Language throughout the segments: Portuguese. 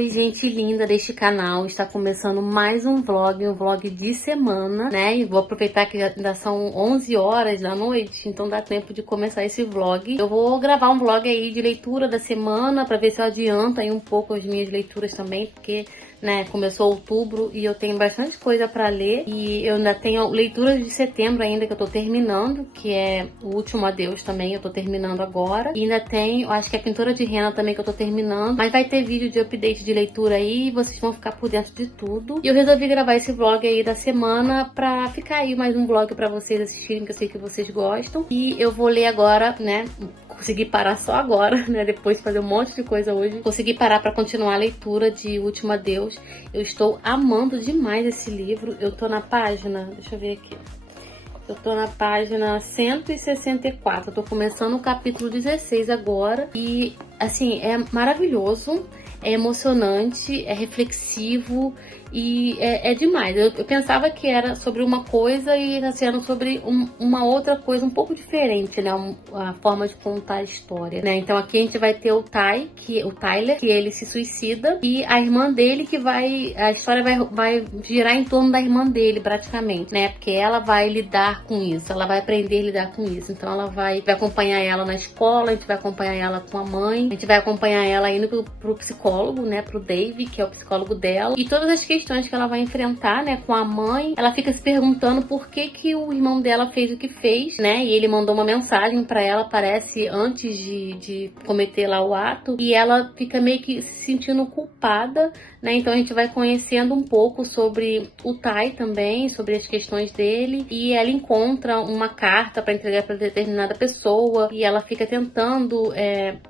Oi, gente linda deste canal, está começando mais um vlog de semana, né? E vou aproveitar que ainda são 11 horas da noite, então dá tempo de começar esse vlog. Eu vou gravar um vlog aí de leitura da semana, pra ver se eu adianto aí um pouco as minhas leituras também, porque, né, começou outubro e eu tenho bastante coisa pra ler. E eu ainda tenho leituras de setembro ainda que eu tô terminando, que é O Último Adeus também, eu tô terminando agora. E ainda tenho, acho que é a Pintura de Rena também que eu tô terminando, mas vai ter vídeo de update de leitura aí e vocês vão ficar por dentro de tudo. E eu resolvi gravar esse vlog aí da semana pra ficar aí mais um vlog pra vocês assistirem, que eu sei que vocês gostam. E eu vou ler agora, né, consegui parar só agora, né, depois de fazer um monte de coisa hoje. Consegui parar pra continuar a leitura de O Último Adeus. Eu estou amando demais esse livro. Eu tô na página, deixa eu ver aqui. Eu tô na página 164, eu tô começando o capítulo 16 agora. E, assim, é maravilhoso, é emocionante, é reflexivo e é demais. Eu pensava que era sobre uma coisa e tá sendo sobre uma outra coisa um pouco diferente, né? A forma de contar a história, né? Então aqui a gente vai ter o Tyler, que ele se suicida, e a irmã dele a história vai girar em torno da irmã dele, praticamente, né? Porque ela vai lidar com isso, ela vai aprender a lidar com isso. Então ela vai acompanhar ela na escola, a gente vai acompanhar ela com a mãe, a gente vai acompanhar ela indo pro psicólogo, né? Pro Dave, que é o psicólogo dela, e todas as questões que ela vai enfrentar, né, com a mãe. Ela fica se perguntando por que o irmão dela fez o que fez, né, e ele mandou uma mensagem pra ela, parece, antes de cometer lá o ato, e ela fica meio que se sentindo culpada, né. Então a gente vai conhecendo um pouco sobre o Ty também, sobre as questões dele, e ela encontra uma carta pra entregar pra determinada pessoa, e ela fica tentando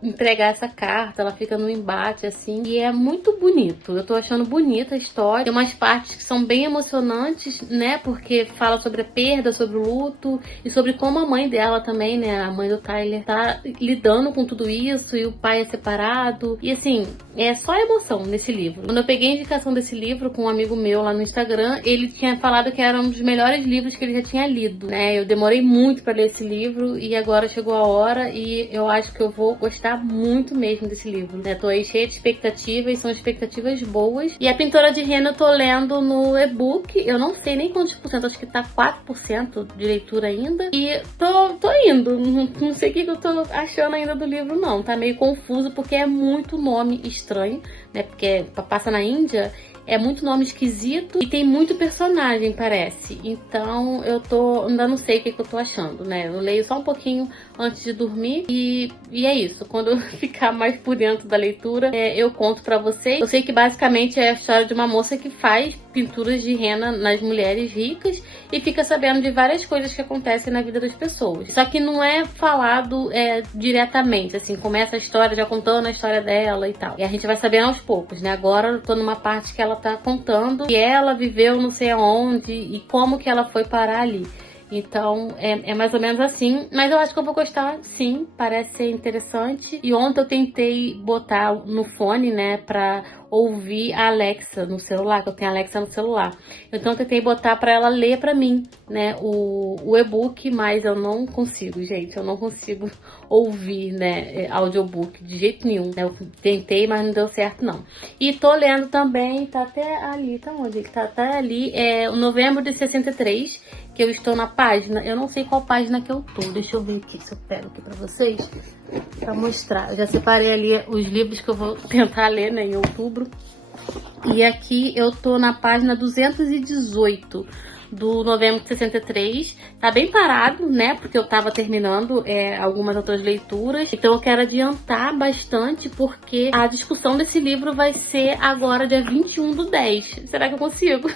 entregar essa carta, ela fica no embate, assim, e é muito bonito. Eu tô achando bonita a história. Tem umas partes que são bem emocionantes, né, porque fala sobre a perda, sobre o luto, e sobre como a mãe dela também, né, a mãe do Tyler, tá lidando com tudo isso, e o pai é separado, e assim, é só emoção nesse livro. Quando eu peguei a indicação desse livro com um amigo meu lá no Instagram, ele tinha falado que era um dos melhores livros que ele já tinha lido, né, eu demorei muito pra ler esse livro, e agora chegou a hora, e eu acho que eu vou gostar muito mesmo desse livro, né, tô aí cheia de expectativas, são expectativas boas. E a Pintura de Rena eu tô lendo no e-book, eu não sei nem quantos por cento, acho que tá 4% de leitura ainda, e tô indo, não sei o que eu tô achando ainda do livro não, tá meio confuso porque é muito nome estranho, né, porque passa na Índia, é muito nome esquisito e tem muito personagem, parece. Então eu ainda não sei o que eu tô achando, né? Eu leio só um pouquinho antes de dormir e é isso. Quando eu ficar mais por dentro da leitura, eu conto pra vocês. Eu sei que basicamente é a história de uma moça que faz pinturas de rena nas mulheres ricas e fica sabendo de várias coisas que acontecem na vida das pessoas. Só que não é falado diretamente, assim, começa a história já contando a história dela e tal. E a gente vai sabendo aos poucos, né? Agora eu tô numa parte que ela tá contando que ela viveu não sei aonde e como que ela foi parar ali. Então, é mais ou menos assim. Mas eu acho que eu vou gostar, sim. Parece ser interessante. E ontem eu tentei botar no fone, né, pra ouvir a Alexa no celular, que eu tenho a Alexa no celular. Então eu tentei botar pra ela ler pra mim, né, o e-book, mas eu não consigo, gente. Eu não consigo ouvir, né, audiobook de jeito nenhum, né. Eu tentei, mas não deu certo, não. E tô lendo também, tá até ali, tá onde? Tá até ali, o Novembro de 63, que eu estou na página, eu não sei qual página que eu tô, deixa eu ver aqui, se eu pego aqui pra vocês, pra mostrar. Eu já separei ali os livros que eu vou tentar ler, né, em outubro. E aqui eu tô na página 218 do Novembro de 63. Tá bem parado, né, porque eu tava terminando algumas outras leituras. Então eu quero adiantar bastante, porque a discussão desse livro vai ser agora dia 21/10. Será que eu consigo?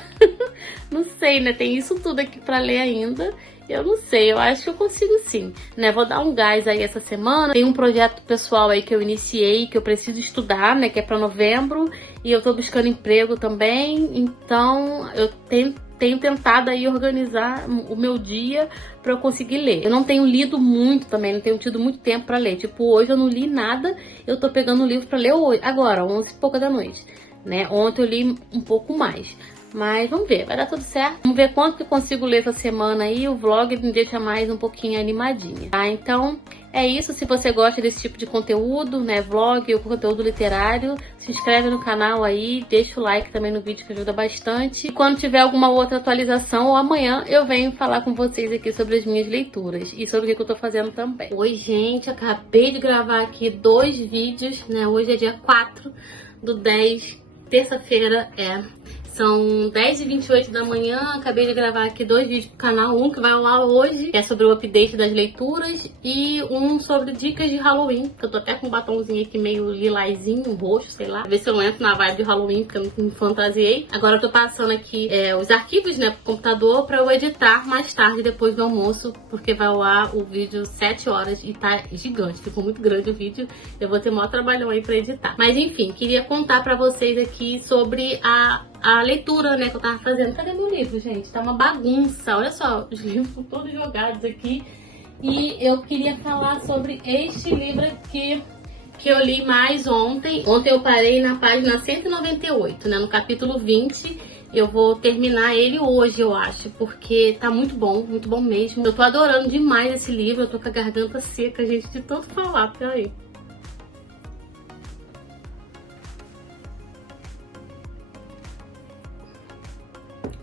Não sei, né, tem isso tudo aqui pra ler ainda. Eu não sei, eu acho que eu consigo sim, né? Vou dar um gás aí essa semana. Tem um projeto pessoal aí que eu iniciei, que eu preciso estudar, né? Que é pra novembro. E eu tô buscando emprego também. Então, eu tenho tentado aí organizar o meu dia pra eu conseguir ler. Eu não tenho lido muito também, não tenho tido muito tempo pra ler. Tipo, hoje eu não li nada, eu tô pegando um livro pra ler hoje, agora, 11 e pouca da noite, né? Ontem eu li um pouco mais. Mas vamos ver, vai dar tudo certo. Vamos ver quanto que eu consigo ler essa semana aí. O vlog me deixa mais um pouquinho animadinha, tá? Então é isso. Se você gosta desse tipo de conteúdo, né, vlog ou conteúdo literário, se inscreve no canal aí, deixa o like também no vídeo que ajuda bastante. E quando tiver alguma outra atualização ou amanhã, eu venho falar com vocês aqui sobre as minhas leituras e sobre o que eu tô fazendo também. Oi, gente, acabei de gravar aqui 2 vídeos, né? Hoje é dia 4/10, terça-feira, são 10h28 da manhã, acabei de gravar aqui 2 vídeos pro canal, um que vai ao ar hoje, que é sobre o update das leituras, e um sobre dicas de Halloween, que eu tô até com um batomzinho aqui meio lilazinho, roxo, sei lá, ver se eu entro na vibe de Halloween, porque eu não me fantasiei. Agora eu tô passando aqui os arquivos, né, pro computador, pra eu editar mais tarde, depois do almoço, porque vai ao ar o vídeo 7 horas e tá gigante, ficou muito grande o vídeo, eu vou ter maior trabalhão aí pra editar. Mas enfim, queria contar pra vocês aqui sobre a leitura, né, que eu tava fazendo. Cadê meu livro, gente? Tá uma bagunça. Olha só, os livros estão todos jogados aqui. E eu queria falar sobre este livro aqui, que eu li mais ontem. Ontem eu parei na página 198, né, no capítulo 20. Eu vou terminar ele hoje, eu acho, porque tá muito bom mesmo. Eu tô adorando demais esse livro. Eu tô com a garganta seca, gente, de tanto falar. Peraí.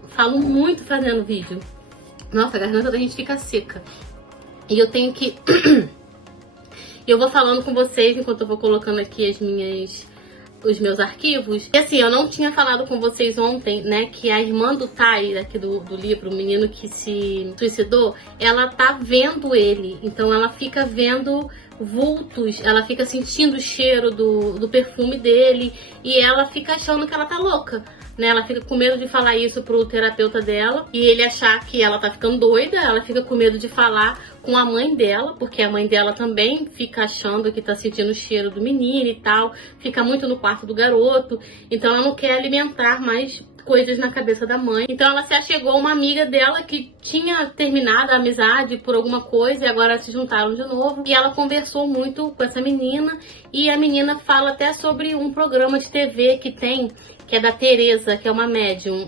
Falo muito fazendo vídeo. Nossa, a garganta da gente fica seca. E eu tenho que... eu vou falando com vocês enquanto eu vou colocando aqui os meus arquivos. E assim, eu não tinha falado com vocês ontem, né, que a irmã do Tai, aqui do livro, o menino que se suicidou, ela tá vendo ele. Então ela fica vendo vultos, ela fica sentindo o cheiro do perfume dele e ela fica achando que ela tá louca, né? Ela fica com medo de falar isso pro terapeuta dela e ele achar que ela tá ficando doida. Ela fica com medo de falar com a mãe dela, porque a mãe dela também fica achando que tá sentindo o cheiro do menino e tal, fica muito no quarto do garoto, então ela não quer alimentar mais coisas na cabeça da mãe. Então ela se achegou a uma amiga dela que tinha terminado a amizade por alguma coisa e agora se juntaram de novo. E ela conversou muito com essa menina e a menina fala até sobre um programa de TV que tem, que é da Tereza, que é uma médium.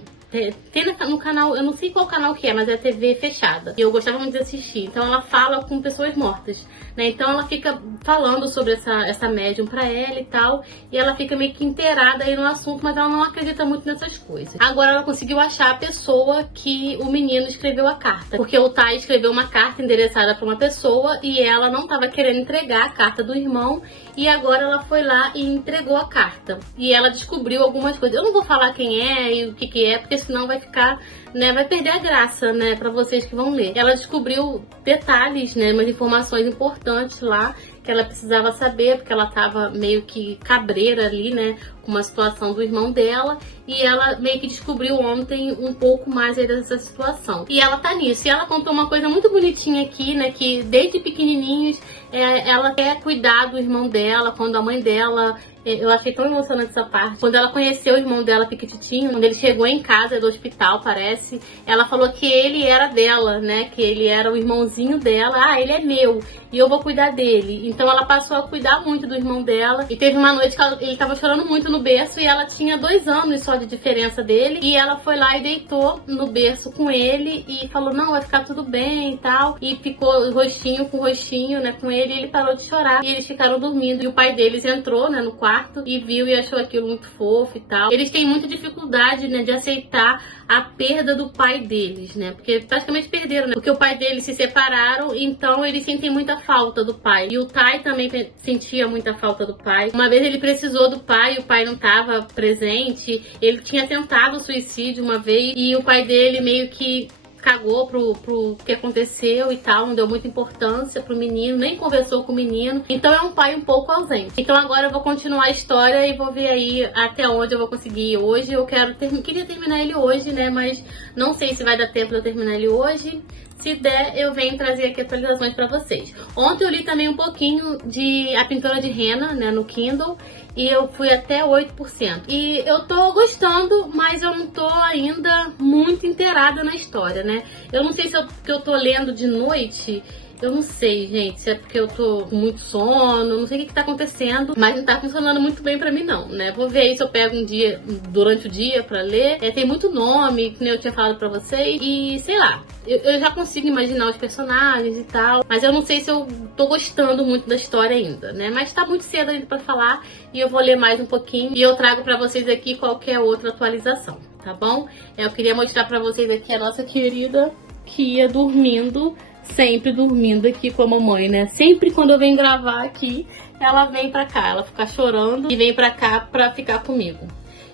Tem no canal, eu não sei qual canal que é, mas é TV fechada. E eu gostava muito de assistir. Então ela fala com pessoas mortas, né? Então ela fica falando sobre essa médium pra ela e tal. E ela fica meio que inteirada aí no assunto, mas ela não acredita muito nessas coisas. Agora ela conseguiu achar a pessoa que o menino escreveu a carta. Porque o Tai escreveu uma carta endereçada pra uma pessoa e ela não tava querendo entregar a carta do irmão. E agora ela foi lá e entregou a carta. E ela descobriu algumas coisas. Eu não vou falar quem é e o que é, porque senão vai ficar, né, vai perder a graça, né, pra vocês que vão ler. Ela descobriu detalhes, né, umas informações importantes lá que ela precisava saber, porque ela tava meio que cabreira ali, né, com uma situação do irmão dela, e ela meio que descobriu ontem um pouco mais aí dessa situação. E ela tá nisso. E ela contou uma coisa muito bonitinha aqui, né, que desde pequenininhos ela quer cuidar do irmão dela, quando a mãe dela... Eu achei tão emocionante essa parte. Quando ela conheceu o irmão dela pequititinho, quando ele chegou em casa do hospital, parece, ela falou que ele era dela, né? Que ele era o irmãozinho dela. Ah, ele é meu e eu vou cuidar dele. Então ela passou a cuidar muito do irmão dela. E teve uma noite que ele tava chorando muito no berço e ela tinha 2 anos só de diferença dele. E ela foi lá e deitou no berço com ele e falou, não, vai ficar tudo bem e tal. E ficou rostinho com rostinho, né, com ele, e ele parou de chorar. E eles ficaram dormindo. E o pai deles entrou, né, no quarto e viu e achou aquilo muito fofo e tal. Eles têm muita dificuldade, né, de aceitar a perda do pai deles, né, porque praticamente perderam, né, porque o pai deles se separaram, então eles sentem muita falta do pai. E o Tai também sentia muita falta do pai. Uma vez ele precisou do pai, o pai não estava presente, ele tinha tentado suicídio uma vez e o pai dele meio que cagou pro que aconteceu e tal, não deu muita importância pro menino, nem conversou com o menino, então é um pai um pouco ausente. Então agora eu vou continuar a história e vou ver aí até onde eu vou conseguir ir hoje. Eu queria terminar ele hoje, né, mas não sei se vai dar tempo de eu terminar ele hoje. Se der, eu venho trazer aqui atualizações pra vocês. Ontem eu li também um pouquinho de A Pintora de Henna, né, no Kindle, e eu fui até 8%. E eu tô gostando, mas eu não tô ainda muito inteirada na história, né? Eu não sei se que eu tô lendo de noite, Eu não sei, gente, se é porque eu tô com muito sono, não sei o que tá acontecendo, mas não tá funcionando muito bem pra mim não, né? Vou ver aí se eu pego um dia, durante o dia pra ler. Tem muito nome, que nem eu tinha falado pra vocês, e sei lá, eu já consigo imaginar os personagens e tal, mas eu não sei se eu tô gostando muito da história ainda, né? Mas tá muito cedo ainda pra falar, e eu vou ler mais um pouquinho, e eu trago pra vocês aqui qualquer outra atualização, tá bom? Eu queria mostrar pra vocês aqui a nossa querida Kia dormindo, sempre dormindo aqui com a mamãe, né? Sempre quando eu venho gravar aqui, ela vem pra cá, ela fica chorando e vem pra cá pra ficar comigo.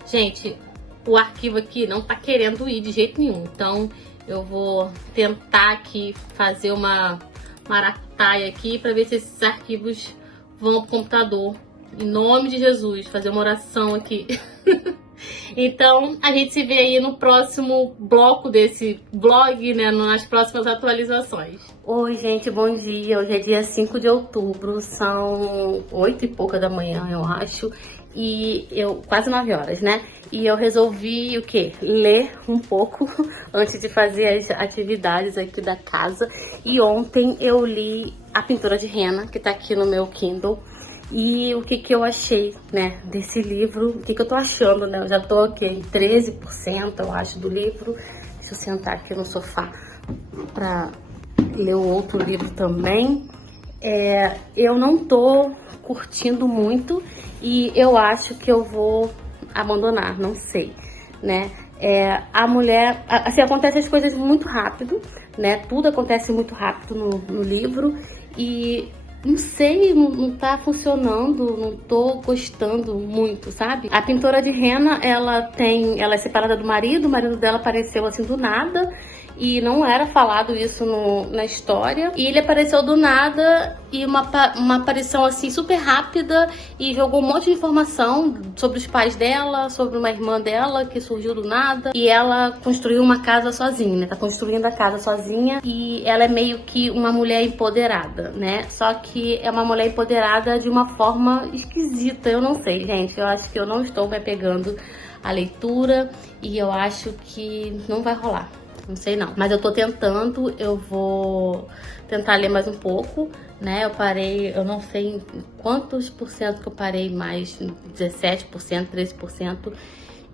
Gente, o arquivo aqui não tá querendo ir de jeito nenhum, então eu vou tentar aqui fazer uma maracutaia aqui pra ver se esses arquivos vão pro computador. Em nome de Jesus, fazer uma oração aqui. Então, a gente se vê aí no próximo bloco desse vlog, né? Nas próximas atualizações. Oi, gente, bom dia. Hoje é dia 5 de outubro, são 8 e pouca da manhã, eu acho. E quase 9 horas, né? E eu resolvi o quê? Ler um pouco antes de fazer as atividades aqui da casa. E ontem eu li A Pintura de Henna, que tá aqui no meu Kindle. E o que eu achei, né, desse livro, o que eu tô achando, né? Eu já tô aqui em 13%, eu acho, do livro. Deixa eu sentar aqui no sofá pra ler o outro livro também. Eu não tô curtindo muito e eu acho que eu vou abandonar, não sei, né? A mulher, assim, acontecem as coisas muito rápido, né? Tudo acontece muito rápido no livro e não sei, não tá funcionando, não tô gostando muito, sabe? A Pintura de Henna, ela é separada do marido, o marido dela apareceu assim do nada e não era falado isso na história. E ele apareceu do nada e uma aparição assim super rápida e jogou um monte de informação sobre os pais dela, sobre uma irmã dela que surgiu do nada. E ela construiu uma casa sozinha, né? Tá construindo a casa sozinha e ela é meio que uma mulher empoderada, né? Só que é uma mulher empoderada de uma forma esquisita, eu não sei, gente. Eu acho que eu não estou me apegando à leitura e eu acho que não vai rolar. Não sei não, mas eu tô tentando, eu vou tentar ler mais um pouco, né? Eu parei, eu não sei em quantos por cento que eu parei mais, 17%, 13%.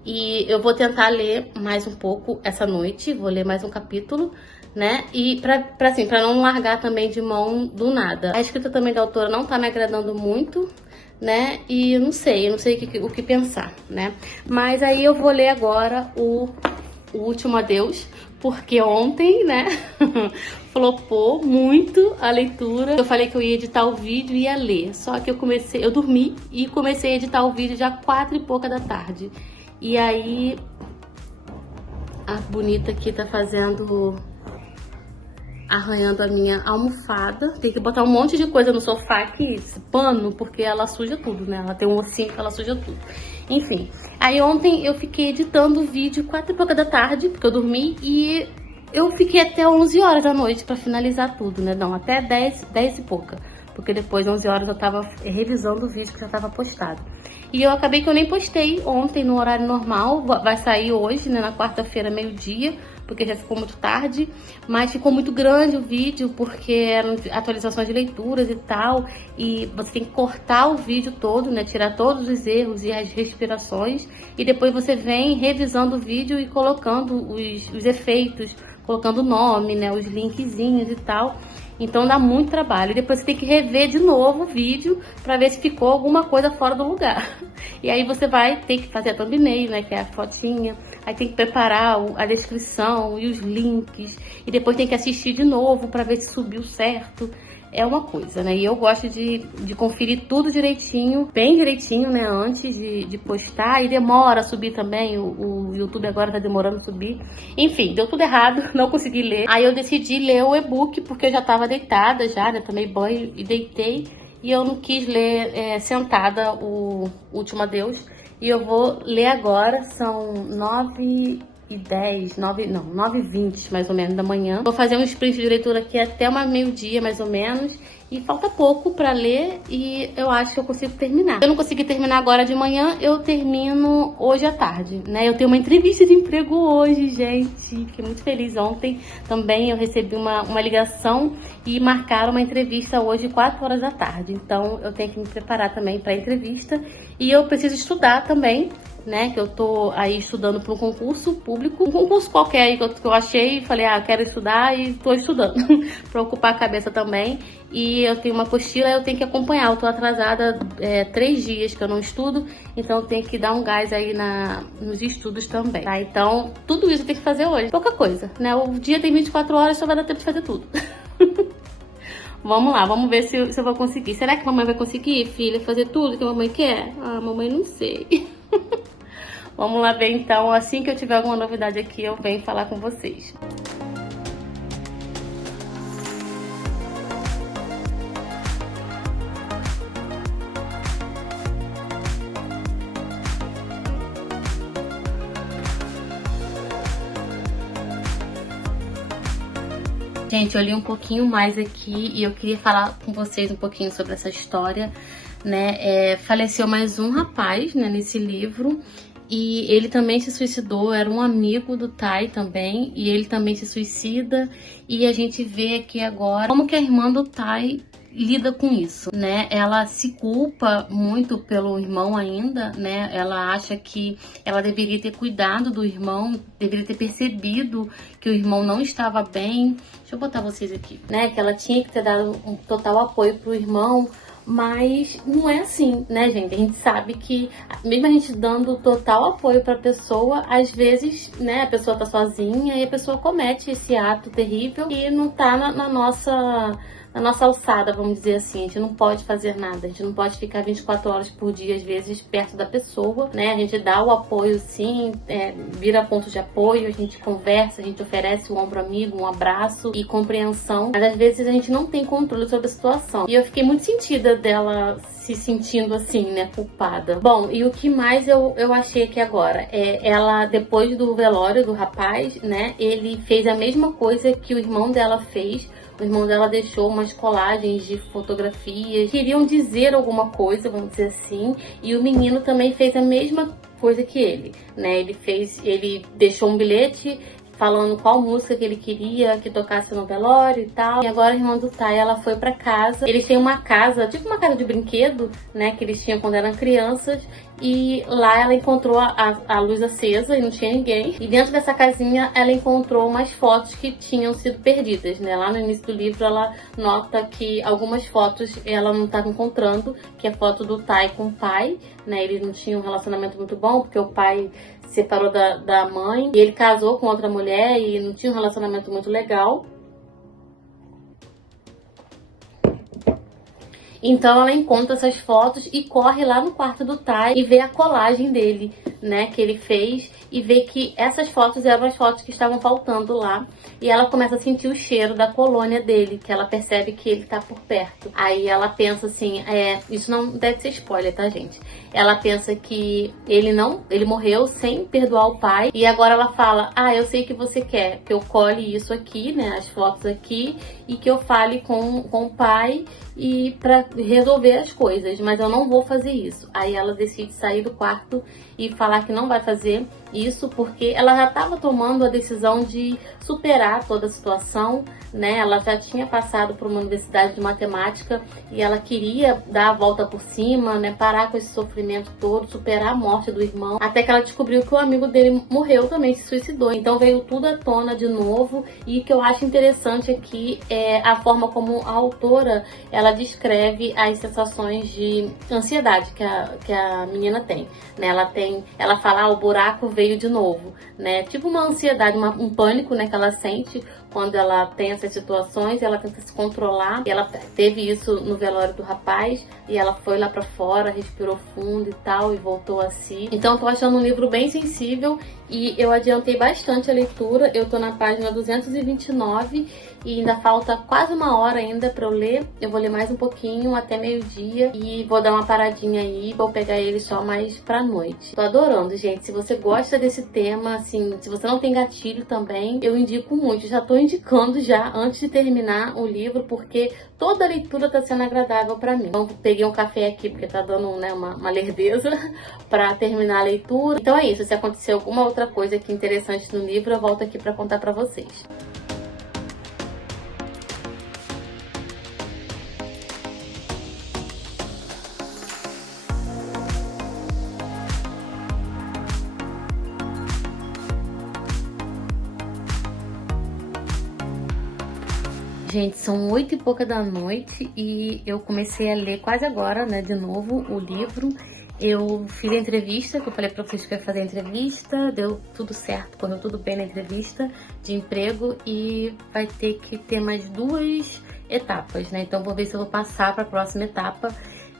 E eu vou tentar ler mais um pouco essa noite, vou ler mais um capítulo, né? E pra não largar também de mão do nada. A escrita também da autora não tá me agradando muito, né? E eu não sei o que pensar, né? Mas aí eu vou ler agora o Último Adeus, porque ontem, né, flopou muito a leitura. Eu falei que eu ia editar o vídeo e ia ler, só que eu dormi e comecei a editar o vídeo já 4 e pouca da tarde. E aí, a bonita aqui tá arranhando a minha almofada. Tem que botar um monte de coisa no sofá aqui, esse pano, porque ela suja tudo, né? Ela tem um ossinho que ela suja tudo. Enfim, aí ontem eu fiquei editando o vídeo 4 e pouca da tarde, porque eu dormi, e eu fiquei até 11 horas da noite pra finalizar tudo, né? Não, até 10 e pouca, porque depois de 11 horas eu tava revisando o vídeo que já tava postado. E eu acabei que eu nem postei ontem no horário normal, vai sair hoje, né, na quarta-feira, meio-dia, porque já ficou muito tarde, mas ficou muito grande o vídeo, porque eram atualizações de leituras e tal, e você tem que cortar o vídeo todo, né, tirar todos os erros e as respirações, e depois você vem revisando o vídeo e colocando os efeitos, colocando o nome, né, os linkzinhos e tal. Então dá muito trabalho. E depois você tem que rever de novo o vídeo pra ver se ficou alguma coisa fora do lugar. E aí você vai ter que fazer a thumbnail, né, que é a fotinha. Aí tem que preparar a descrição e os links. E depois tem que assistir de novo pra ver se subiu certo. É uma coisa, né? E eu gosto de conferir tudo direitinho, bem direitinho, né? Antes de postar. E demora a subir também. O YouTube agora tá demorando a subir. Enfim, deu tudo errado. Não consegui ler. Aí eu decidi ler o e-book, porque eu já tava deitada já, né? Tomei banho e deitei. E eu não quis ler sentada o Último Adeus. E eu vou ler agora. São 9 9h10, 9h20 mais ou menos da manhã. Vou fazer um sprint de leitura aqui até uma meio-dia mais ou menos. E falta pouco pra ler e eu acho que eu consigo terminar. Se eu não conseguir terminar agora de manhã, eu termino hoje à tarde, né? Eu tenho uma entrevista de emprego hoje, gente. Fiquei muito feliz ontem. Também eu recebi uma ligação e marcaram uma entrevista hoje 4 horas da tarde. Então eu tenho que me preparar também pra entrevista. E eu preciso estudar também, né, que eu tô aí estudando para um concurso público, um concurso qualquer aí que eu achei e falei, quero estudar e tô estudando para ocupar a cabeça também. E eu tenho uma apostila, eu tenho que acompanhar, eu tô atrasada 3 dias que eu não estudo, então eu tenho que dar um gás aí nos estudos também, tá? Então, tudo isso eu tenho que fazer hoje, pouca coisa, né, o dia tem 24 horas, só vai dar tempo de fazer tudo. Vamos lá, vamos ver se eu vou conseguir. Será que a mamãe vai conseguir, filha, fazer tudo que a mamãe quer? Mamãe, não sei. Vamos lá ver então, assim que eu tiver alguma novidade aqui, eu venho falar com vocês. Gente, eu li um pouquinho mais aqui e eu queria falar com vocês um pouquinho sobre essa história, né? Faleceu mais um rapaz, né, nesse livro. E ele também se suicidou, era um amigo do Tai também, e ele também se suicida. E a gente vê aqui agora como que a irmã do Tai lida com isso, né? Ela se culpa muito pelo irmão ainda, né? Ela acha que ela deveria ter cuidado do irmão, deveria ter percebido que o irmão não estava bem. Deixa eu botar vocês aqui, né? Que ela tinha que ter dado um total apoio pro irmão. Mas não é assim, né, gente? A gente sabe que, mesmo a gente dando total apoio pra pessoa, às vezes, né, a pessoa tá sozinha e a pessoa comete esse ato terrível e não tá na nossa alçada, vamos dizer assim. A gente não pode fazer nada, a gente não pode ficar 24 horas por dia, às vezes, perto da pessoa, né? A gente dá o apoio, sim, vira ponto de apoio, a gente conversa, a gente oferece um ombro amigo, um abraço e compreensão, mas às vezes a gente não tem controle sobre a situação. E eu fiquei muito sentida dela se sentindo assim, né, culpada. Bom, e o que mais eu achei aqui agora? Ela, depois do velório do rapaz, né, ele fez a mesma coisa que o irmão dela fez. O irmão dela deixou umas colagens de fotografias, queriam dizer alguma coisa, vamos dizer assim, e o menino também fez a mesma coisa que ele, né? Ele deixou um bilhete falando qual música que ele queria que tocasse no velório e tal. E agora a irmã do Tai, ela foi pra casa. Eles têm uma casa, tipo uma casa de brinquedo, né, que eles tinham quando eram crianças. E lá ela encontrou a luz acesa e não tinha ninguém. E dentro dessa casinha ela encontrou umas fotos que tinham sido perdidas, né? Lá no início do livro ela nota que algumas fotos ela não estava encontrando, que é foto do Tai com o pai, né? Eles não tinham um relacionamento muito bom, porque o pai se separou da mãe e ele casou com outra mulher e não tinha um relacionamento muito legal. Então ela encontra essas fotos e corre lá no quarto do Tai e vê a colagem dele, né, que ele fez, e vê que essas fotos eram as fotos que estavam faltando lá. E ela começa a sentir o cheiro da colônia dele, que ela percebe que ele tá por perto. Aí ela pensa assim, isso não deve ser spoiler, tá, gente? Ela pensa que ele morreu sem perdoar o pai. E agora ela fala, eu sei que você quer que eu cole isso aqui, né, as fotos aqui, e que eu fale com o pai e pra resolver as coisas, mas eu não vou fazer isso. Aí ela decide sair do quarto e falar que não vai fazer isso porque ela já estava tomando a decisão de superar toda a situação, né? Ela já tinha passado por uma universidade de matemática e ela queria dar a volta por cima, né? Parar com esse sofrimento todo, superar a morte do irmão, até que ela descobriu que o amigo dele morreu também, se suicidou. Então veio tudo à tona de novo. E o que eu acho interessante aqui é a forma como a autora ela descreve as sensações de ansiedade que a menina tem, né? Ela fala, o buraco veio de novo, né? Tipo uma ansiedade, um pânico, né, que ela sente quando ela tem essas situações, ela tenta se controlar. E ela teve isso no velório do rapaz, e ela foi lá pra fora, respirou fundo e tal, e voltou a si. Então eu tô achando um livro bem sensível, e eu adiantei bastante a leitura. Eu tô na página 229 e ainda falta quase uma hora ainda pra eu ler. Eu vou ler mais um pouquinho até meio-dia e vou dar uma paradinha aí, vou pegar ele só mais pra noite. Tô adorando, gente. Se você gosta desse tema, assim, se você não tem gatilho também, eu indico muito. Já tô indicando já antes de terminar o livro, porque toda a leitura tá sendo agradável pra mim. Então peguei um café aqui porque tá dando, né, uma lerdeza pra terminar a leitura. Então é isso. Se acontecer alguma outra coisa aqui interessante no livro, eu volto aqui pra contar pra vocês. Gente, são 8 e pouca da noite e eu comecei a ler quase agora, né, de novo o livro. Eu fiz a entrevista, que eu falei pra vocês que eu ia fazer a entrevista, deu tudo certo, correu tudo bem na entrevista de emprego e vai ter que ter mais 2 etapas, né? Então vou ver se eu vou passar pra próxima etapa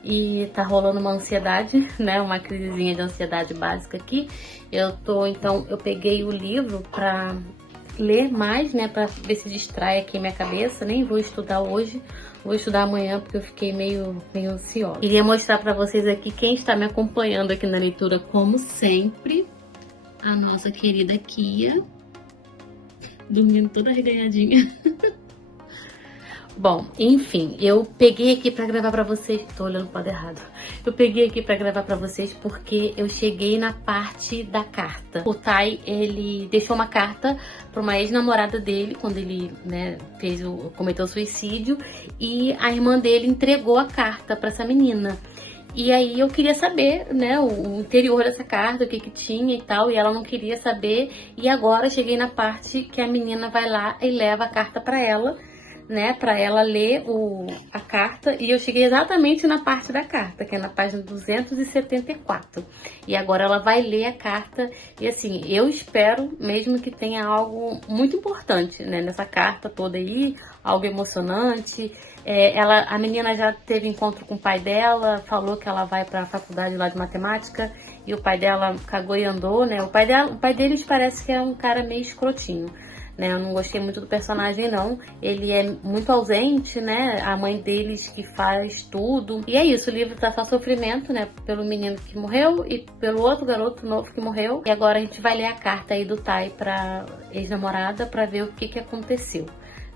e tá rolando uma ansiedade, né? Uma crisezinha de ansiedade básica aqui. Então, eu peguei o livro pra ler mais, né, pra ver se distrai aqui minha cabeça. Nem vou estudar hoje, vou estudar amanhã porque eu fiquei meio ansiosa. Queria mostrar pra vocês aqui quem está me acompanhando aqui na leitura, como sempre, a nossa querida Kia, dormindo toda reganhadinha. Bom, enfim, eu peguei aqui pra gravar pra vocês. Tô olhando pro lado errado. Eu peguei aqui pra gravar pra vocês porque eu cheguei na parte da carta. O Tai, ele deixou uma carta pra uma ex-namorada dele quando ele, né, cometeu suicídio, e a irmã dele entregou a carta pra essa menina. E aí eu queria saber, né, o interior dessa carta, o que que tinha e tal, e ela não queria saber. E agora eu cheguei na parte que a menina vai lá e leva a carta pra ela, né, pra ela ler a carta, e eu cheguei exatamente na parte da carta, que é na página 274. E agora ela vai ler a carta, e assim, eu espero mesmo que tenha algo muito importante, né, nessa carta toda aí, algo emocionante. A menina já teve encontro com o pai dela, falou que ela vai pra faculdade lá de matemática, e o pai dela cagou e andou, né, o pai deles parece que é um cara meio escrotinho, né? Eu não gostei muito do personagem, não. Ele é muito ausente, né? A mãe deles que faz tudo. E é isso, o livro tá só sofrimento, né? Pelo menino que morreu e pelo outro garoto novo que morreu. E agora a gente vai ler a carta aí do Tai pra ex-namorada pra ver o que que aconteceu,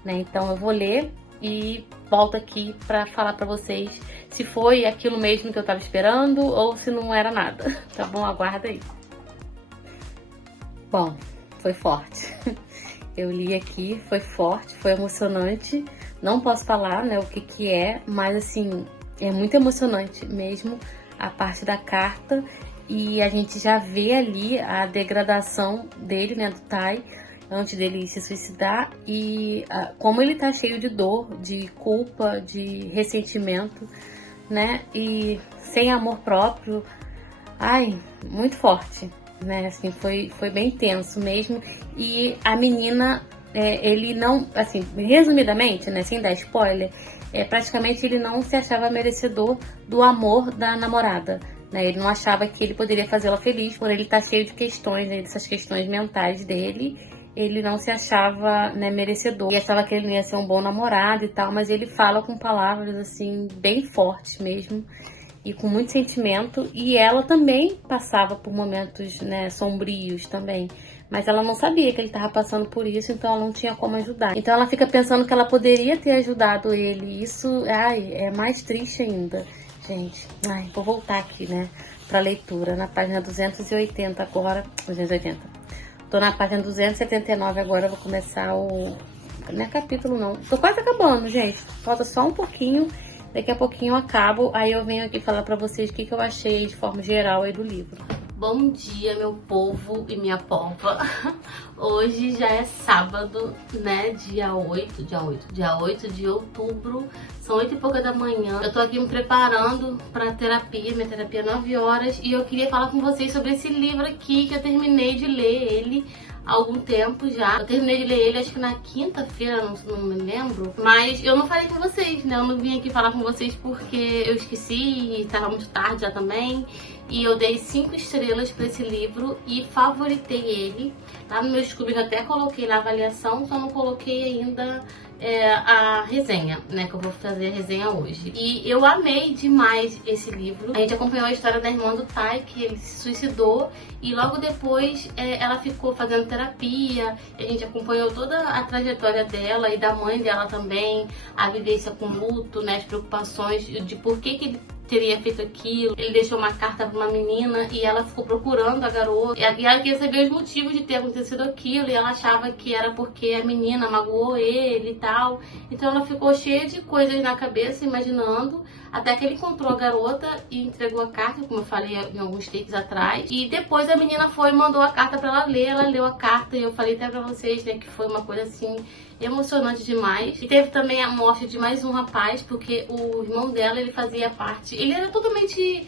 né? Então eu vou ler e volto aqui pra falar pra vocês se foi aquilo mesmo que eu tava esperando ou se não era nada, tá bom? Aguarda aí. Bom, foi forte. Eu li aqui, foi forte, foi emocionante. Não posso falar, né, o que que é, mas assim, é muito emocionante mesmo a parte da carta. E a gente já vê ali a degradação dele, né, do Tai, antes dele se suicidar. E como ele tá cheio de dor, de culpa, de ressentimento, né, e sem amor próprio. Ai, muito forte, né, assim, foi bem tenso mesmo. E a menina, ele não, assim, resumidamente, né, sem dar spoiler, praticamente ele não se achava merecedor do amor da namorada, né, ele não achava que ele poderia fazê-la feliz, por ele estar cheio de questões, né, dessas questões mentais dele. Ele não se achava, né, merecedor, e achava que ele não ia ser um bom namorado e tal, mas ele fala com palavras, assim, bem fortes mesmo, e com muito sentimento. E ela também passava por momentos, né, sombrios também, mas ela não sabia que ele estava passando por isso, então ela não tinha como ajudar. Então ela fica pensando que ela poderia ter ajudado ele. Isso, ai, é mais triste ainda, gente. Ai, vou voltar aqui, né, pra leitura, na página 280 agora, 280. Tô na página 279 agora, eu vou começar não é capítulo não, tô quase acabando, gente, falta só um pouquinho. Daqui a pouquinho eu acabo, aí eu venho aqui falar pra vocês o que eu achei de forma geral aí do livro. Bom dia, meu povo e minha pova. Hoje já é sábado, né? Dia 8 de outubro. São 8 e pouca da manhã. Eu tô aqui me preparando pra terapia, minha terapia é 9 horas. E eu queria falar com vocês sobre esse livro aqui, que eu terminei de ler ele há algum tempo já. Eu terminei de ler ele acho que na quinta-feira, não me lembro. Mas eu não falei com vocês, né? Eu não vim aqui falar com vocês porque eu esqueci e tava muito tarde já também. E eu dei 5 estrelas para esse livro e favoritei ele. Lá no meu Scooby eu até coloquei na avaliação, só não coloquei ainda a resenha, né? Que eu vou fazer a resenha hoje. E eu amei demais esse livro. A gente acompanhou a história da irmã do Tai, que ele se suicidou. E logo depois ela ficou fazendo terapia. A gente acompanhou toda a trajetória dela e da mãe dela também. A vivência com luto, né? As preocupações de por que ele teria feito aquilo. Ele deixou uma carta para uma menina e ela ficou procurando a garota. E ela queria saber os motivos de ter acontecido aquilo. E ela achava que era porque a menina magoou ele e tal. Então ela ficou cheia de coisas na cabeça, imaginando. Até que ele encontrou a garota e entregou a carta, como eu falei em alguns takes atrás. E depois a menina foi e mandou a carta pra ela ler. Ela leu a carta e eu falei até pra vocês, né, que foi uma coisa assim emocionante demais. E teve também a morte de mais um rapaz, porque o irmão dela, ele fazia parte... Ele era totalmente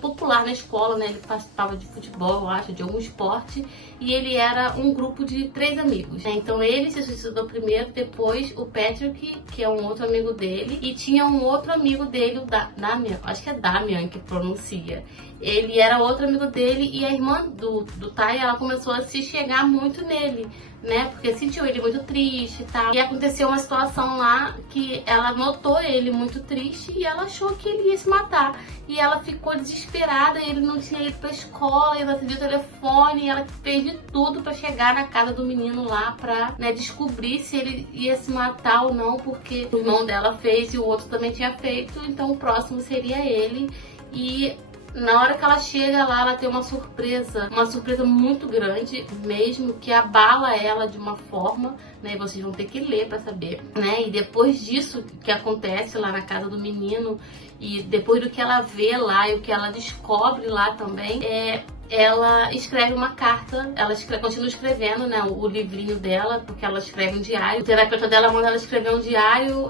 popular na escola, né? Ele participava de futebol, eu acho, de algum esporte. E ele era um grupo de 3 amigos, né? Então ele se suicidou primeiro, depois o Patrick, que é um outro amigo dele. E tinha um outro amigo dele, o Damian, acho que é Damian que pronuncia. Ele era outro amigo dele e a irmã do Tai, ela começou a se chegar muito nele, né? Porque sentiu ele muito triste e tal. E aconteceu uma situação lá que ela notou ele muito triste e ela achou que ele ia se matar. E ela ficou desesperada, ele não tinha ido pra escola, ele não atendia o telefone, e ela fez de tudo pra chegar na casa do menino lá pra, né, descobrir se ele ia se matar ou não, porque o irmão dela fez e o outro também tinha feito, então o próximo seria ele. E na hora que ela chega lá, ela tem uma surpresa muito grande mesmo, que abala ela de uma forma, né? Vocês vão ter que ler pra saber, né? E depois disso que acontece lá na casa do menino, e depois do que ela vê lá e o que ela descobre lá também, ela escreve uma carta, ela continua escrevendo, né, o livrinho dela, porque ela escreve um diário. O terapeuta dela manda ela escrever um diário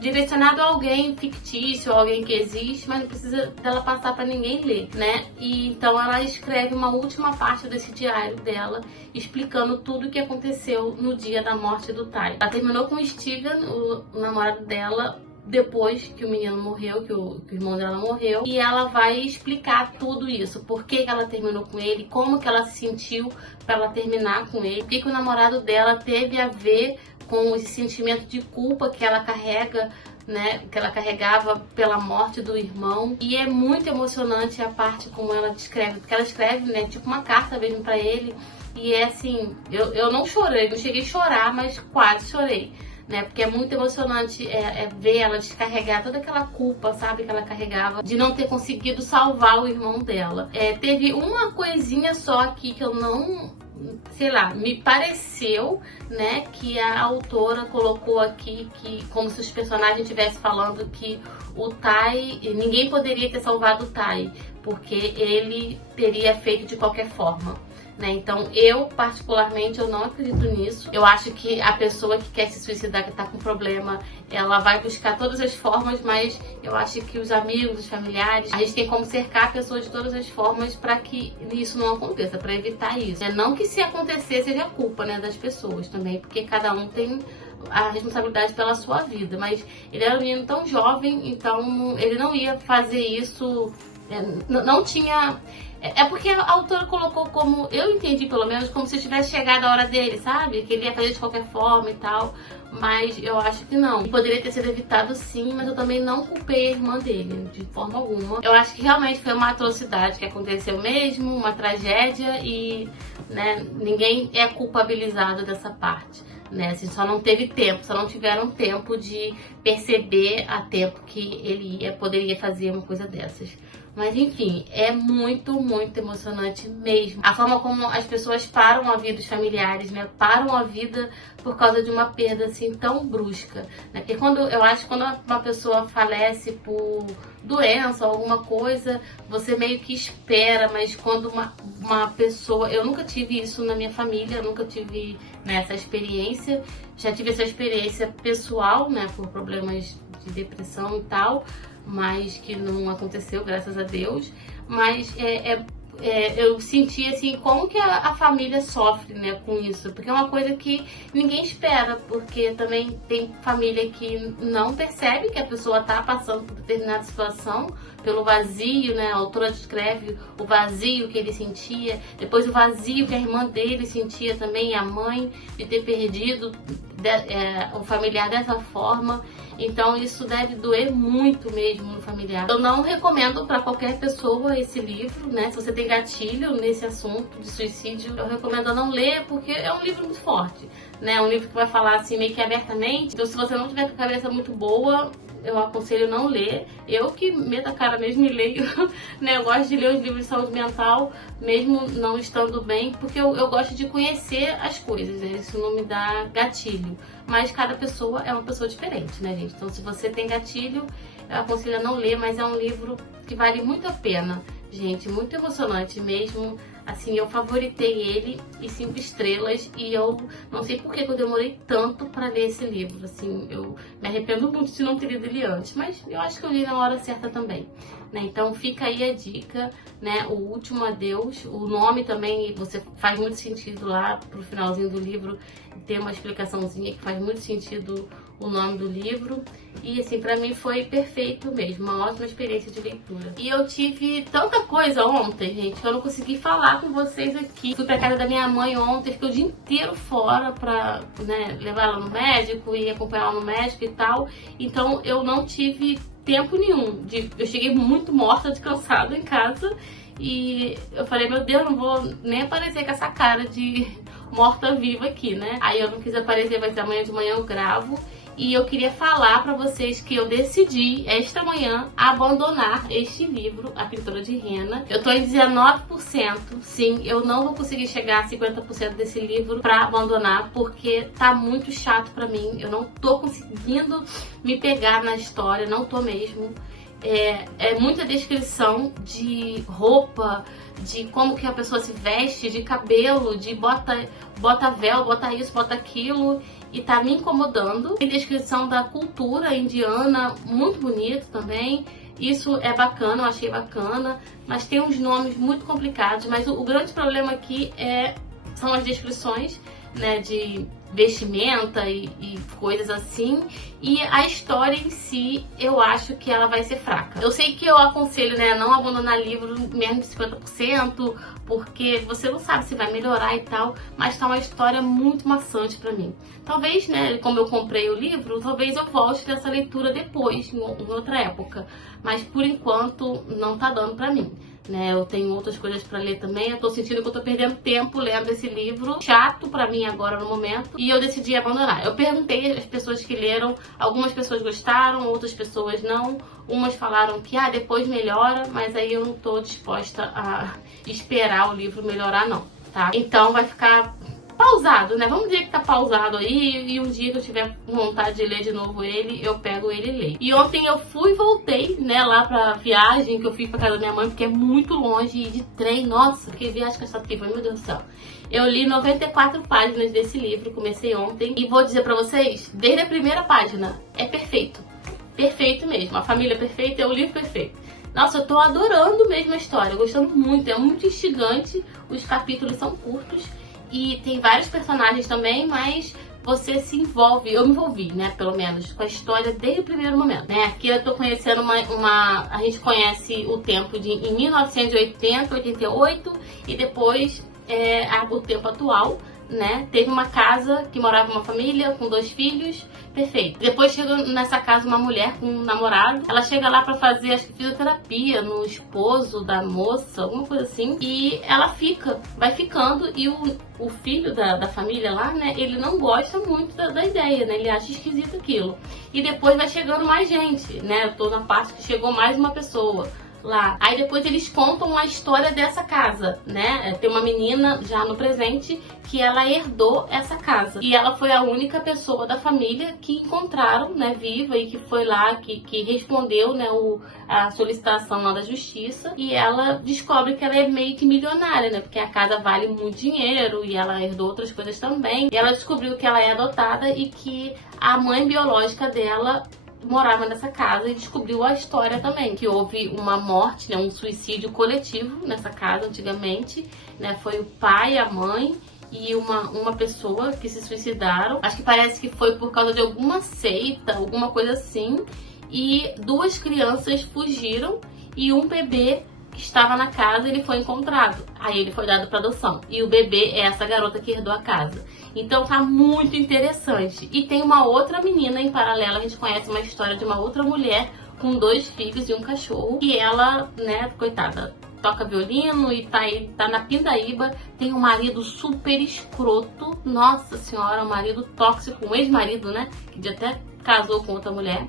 direcionado a alguém fictício, a alguém que existe, mas não precisa dela passar pra ninguém ler, né? E então ela escreve uma última parte desse diário dela, explicando tudo o que aconteceu no dia da morte do Tai. Ela terminou com o Steven, o namorado dela, depois que o menino morreu, que o irmão dela morreu, e ela vai explicar tudo isso, por que ela terminou com ele, como que ela se sentiu para ela terminar com ele, o que o namorado dela teve a ver com esse sentimento de culpa que ela carrega, né, que ela carregava pela morte do irmão. E é muito emocionante a parte como ela descreve, porque ela escreve, né, tipo uma carta mesmo para ele, e é assim, eu não chorei, não cheguei a chorar, mas quase chorei, né? Porque é muito emocionante ver ela descarregar toda aquela culpa, sabe, que ela carregava de não ter conseguido salvar o irmão dela. Teve uma coisinha só aqui que eu não, sei lá, me pareceu, né, que a autora colocou aqui, que como se os personagens estivessem falando que o Tai, ninguém poderia ter salvado o Tai, porque ele teria feito de qualquer forma, né? Então eu particularmente eu não acredito nisso. Eu acho que a pessoa que quer se suicidar, que tá com problema, ela vai buscar todas as formas, mas eu acho que os amigos, os familiares, a gente tem como cercar a pessoa de todas as formas para que isso não aconteça, para evitar isso. Não que se acontecer seja culpa, né, das pessoas também, porque cada um tem a responsabilidade pela sua vida, mas ele era um menino tão jovem, então ele não ia fazer isso, não tinha... porque a autora colocou como, eu entendi pelo menos, como se tivesse chegado a hora dele, sabe? Que ele ia fazer de qualquer forma e tal, mas eu acho que não. Poderia ter sido evitado sim, mas eu também não culpei a irmã dele, de forma alguma. Eu acho que realmente foi uma atrocidade que aconteceu mesmo, uma tragédia e, né, ninguém é culpabilizado dessa parte, né? Assim, só não teve tempo, só não tiveram tempo de perceber a tempo que ele poderia fazer uma coisa dessas. Mas enfim, é muito, muito emocionante mesmo. A forma como as pessoas param a vida, os familiares, né? Param a vida por causa de uma perda assim tão brusca, né? Porque eu acho que quando uma pessoa falece por doença ou alguma coisa, você meio que espera, mas quando uma pessoa... Eu nunca tive isso na minha família, eu nunca tive, né, essa experiência. Já tive essa experiência pessoal, né, por problemas de depressão e tal, mas que não aconteceu, graças a Deus. Mas eu senti assim como que a família sofre, né, com isso, porque é uma coisa que ninguém espera, porque também tem família que não percebe que a pessoa tá passando por determinada situação, pelo vazio, né, a autora descreve o vazio que ele sentia, depois o vazio que a irmã dele sentia também, a mãe, de ter perdido o familiar dessa forma. Então isso deve doer muito mesmo no familiar. Eu não recomendo para qualquer pessoa esse livro, né? Se você tem gatilho nesse assunto de suicídio, eu recomendo não ler, porque é um livro muito forte, né? É um livro que vai falar assim meio que abertamente. Então se você não tiver com a cabeça muito boa, eu aconselho não ler. Eu que meto a cara mesmo e leio, né? Eu gosto de ler os livros de saúde mental, mesmo não estando bem, porque eu gosto de conhecer as coisas, né? Isso não me dá gatilho. Mas cada pessoa é uma pessoa diferente, né, gente? Então se você tem gatilho, eu aconselho a não ler, mas é um livro que vale muito a pena, gente. Muito emocionante mesmo. Assim, eu favoritei ele e 5 estrelas, e eu não sei por que eu demorei tanto para ler esse livro. Assim, eu me arrependo muito de não ter lido ele antes, mas eu acho que eu li na hora certa também, né? Então fica aí a dica, né? O Último Adeus. O nome também, você faz muito sentido lá pro finalzinho do livro, tem uma explicaçãozinha que faz muito sentido o nome do livro. E assim, pra mim foi perfeito mesmo, uma ótima experiência de leitura. E eu tive tanta coisa ontem, gente, que eu não consegui falar com vocês aqui. Fui pra casa da minha mãe ontem, fiquei o dia inteiro fora pra, né, levar ela no médico e acompanhar ela no médico e tal. Então eu não tive tempo nenhum. Eu cheguei muito morta, de cansada em casa. E eu falei, meu Deus, não vou nem aparecer com essa cara de morta-viva aqui, né? Aí eu não quis aparecer, mas amanhã de manhã eu gravo. E eu queria falar pra vocês que eu decidi, esta manhã, abandonar este livro, A Pintora de Rena. Eu tô em 19%, sim, eu não vou conseguir chegar a 50% desse livro pra abandonar, porque tá muito chato pra mim. Eu não tô conseguindo me pegar na história, não tô mesmo. É muita descrição de roupa, de como que a pessoa se veste, de cabelo, de bota véu, bota isso, bota aquilo, e tá me incomodando. Tem descrição da cultura indiana, muito bonito também. Isso é bacana, eu achei bacana, mas tem uns nomes muito complicados. Mas o grande problema aqui são as descrições, né, de vestimenta e coisas assim, e a história em si eu acho que ela vai ser fraca. Eu sei que eu aconselho, né, não abandonar livro mesmo de 50%, porque você não sabe se vai melhorar e tal, mas tá uma história muito maçante pra mim. Talvez, né, como eu comprei o livro, talvez eu volte dessa leitura depois, em outra época, mas por enquanto não tá dando pra mim, né? Eu tenho outras coisas pra ler também. Eu tô sentindo que eu tô perdendo tempo lendo esse livro, chato pra mim agora no momento, e eu decidi abandonar. Eu perguntei às pessoas que leram, algumas pessoas gostaram, outras pessoas não. Umas falaram que depois melhora, mas aí eu não tô disposta a esperar o livro melhorar não, tá? Então vai ficar pausado, né? Vamos dizer que tá pausado aí, e um dia que eu tiver vontade de ler de novo ele, eu pego ele e leio. E ontem eu fui e voltei, né, lá pra viagem que eu fui pra casa da minha mãe, porque é muito longe, e de trem, nossa, que viagem cansativa, meu Deus do céu. Eu li 94 páginas desse livro, comecei ontem, e vou dizer pra vocês, desde a primeira página, é perfeito. Perfeito mesmo, a família perfeita, é o livro perfeito. Nossa, eu tô adorando mesmo a história, gostando muito, é muito instigante, os capítulos são curtos, e tem vários personagens também, mas você se envolve, eu me envolvi, né, pelo menos, com a história desde o primeiro momento, né? Aqui eu tô conhecendo a gente conhece o tempo em 1980, 88, e depois o tempo atual, né? Teve uma casa que morava uma família com 2 filhos, perfeito. Depois chega nessa casa uma mulher com um namorado, ela chega lá pra fazer, acho que fisioterapia no esposo da moça, alguma coisa assim, e ela vai ficando, e o filho da família lá, né, ele não gosta muito da ideia, né, ele acha esquisito aquilo. E depois vai chegando mais gente, né, eu tô na parte que chegou mais uma pessoa. lá. Aí depois eles contam a história dessa casa, né? Tem uma menina já no presente que ela herdou essa casa. E ela foi a única pessoa da família que encontraram, né, viva, e que foi lá, que respondeu, né, a solicitação lá da justiça. E ela descobre que ela é meio que milionária, né? Porque a casa vale muito dinheiro e ela herdou outras coisas também. E ela descobriu que ela é adotada e que a mãe biológica dela morava nessa casa, e descobriu a história também, que houve uma morte, né, um suicídio coletivo nessa casa antigamente, né? Foi o pai, a mãe e uma pessoa que se suicidaram. Acho que parece que foi por causa de alguma seita, alguma coisa assim. E 2 crianças fugiram e um bebê que estava na casa, ele foi encontrado. Aí ele foi dado para adoção. E o bebê é essa garota que herdou a casa. Então tá muito interessante. E tem uma outra menina em paralelo, a gente conhece uma história de uma outra mulher com 2 filhos e um cachorro. E ela, né, coitada, toca violino e tá na pindaíba. Tem um marido super escroto. Nossa senhora, um marido tóxico, um ex-marido, né? Que até casou com outra mulher.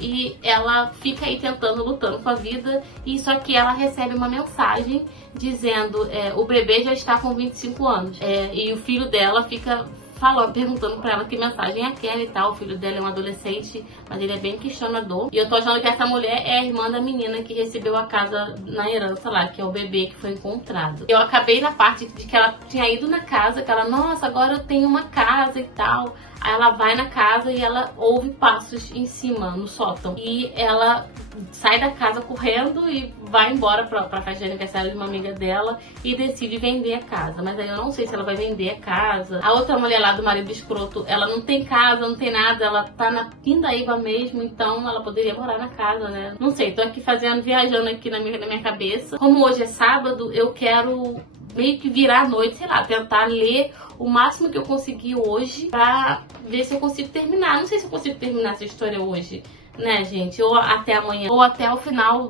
E ela fica aí tentando, lutando com a vida. E só que ela recebe uma mensagem dizendo, o bebê já está com 25 anos. E o filho dela fica falando, perguntando pra ela que mensagem é aquela e tal. O filho dela é um adolescente, mas ele é bem questionador. E eu tô achando que essa mulher é a irmã da menina que recebeu a casa na herança lá, que é o bebê que foi encontrado. Eu acabei na parte de que ela tinha ido na casa, que ela, nossa, agora eu tenho uma casa e tal. Aí ela vai na casa e ela ouve passos em cima, no sótão. E ela sai da casa correndo e vai embora pra festa de aniversário de uma amiga dela e decide vender a casa. Mas aí eu não sei se ela vai vender a casa. A outra mulher lá do marido escroto, ela não tem casa, não tem nada, ela tá na pindaíba mesmo, então ela poderia morar na casa, né? Não sei, tô aqui viajando aqui na minha cabeça. Como hoje é sábado, eu quero meio que virar a noite, sei lá, tentar ler o máximo que eu conseguir hoje pra ver se eu consigo terminar. Não sei se eu consigo terminar essa história hoje, né, gente? Ou até amanhã, ou até o final